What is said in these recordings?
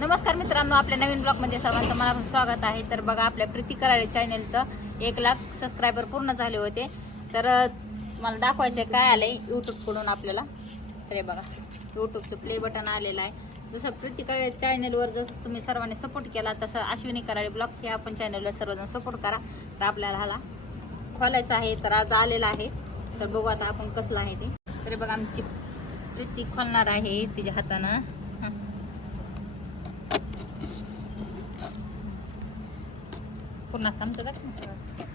नमस्कार मित्रांनो आपल्या नवीन ब्लॉगमध्ये सर्वांचं मनापासून स्वागत आहे. तर बघा आपल्या प्रीती कराळे चॅनलचं एक लाख सबस्क्रायबर पूर्ण झाले होते. तर मला दाखवायचं काय आलं आहे यूट्यूबकडून आपल्याला. तर हे बघा यूट्यूबचं प्ले बटन आलेलं आहे. जसं प्रीती कराडे चॅनलवर जसं तुम्ही सर्वांनी सपोर्ट केला तसं अश्विनी कराळे ब्लॉग हे आपण चॅनलला सर्वजण सपोर्ट करा. तर आपल्याला ह्याला खोलायचं आहे तर आज आलेला आहे. तर बघू आता आपण कसलं आहे ते. तर बघा आमची प्रीती खोलणार आहे तिच्या हातानं. पूर्ण समजत ना सगळं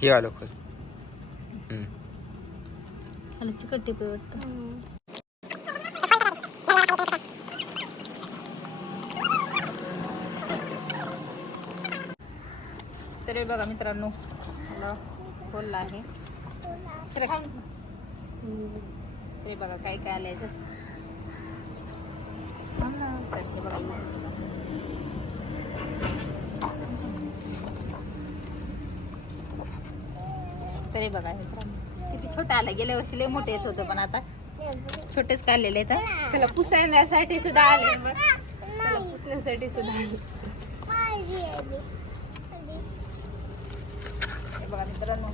हे आलं पण हम्म. मला चिकट टिपे वाटतं तर बघा मित्रांनो मला खोलला आहे. तर हे बघा काय काय आलंय याच्यात. तर हे बघा YouTubeचं. बघा छोटं आलं, गेल्या वर्षी लय मोठे येत होतं पण आता छोटेच काढलेले आहेत त्याला पुसण्यासाठी सुद्धा आले पुसण्यासाठी सुद्धा बघा मित्रांनो.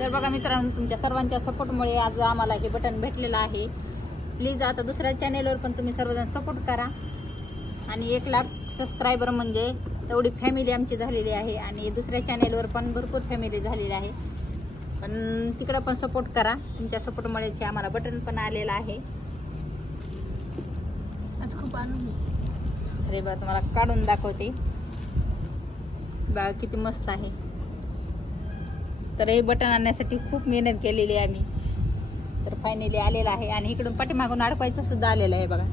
तर बघा मित्रांनो तुमच्या सर्वांच्या सपोर्टमुळे आज आम्हाला हे बटन भेटलेलं आहे. प्लीज आता दुसऱ्या चॅनेलवर पण तुम्ही सर्वजण सपोर्ट करा. आणि एक लाख सबस्क्रायबर म्हणजे तेवढी फॅमिली आमची झालेली आहे आणि दुसऱ्या चॅनेलवर पण भरपूर फॅमिली झालेली आहे. पण तिकडं पण सपोर्ट करा. तुमच्या सपोर्टमुळेच हे आम्हाला बटन पण आलेलं आहे. आज खूप आनंद अरे बा तुम्हाला काढून दाखवते. बघा किती मस्त आहे. तर हे बटन आणण्यासाठी खूप मेहनत केलेली आहे आम्ही. तर फायनली आलेलं आहे. आणि इकडून पाठीमागून अडकवायचं सुद्धा आलेलं आहे बघा.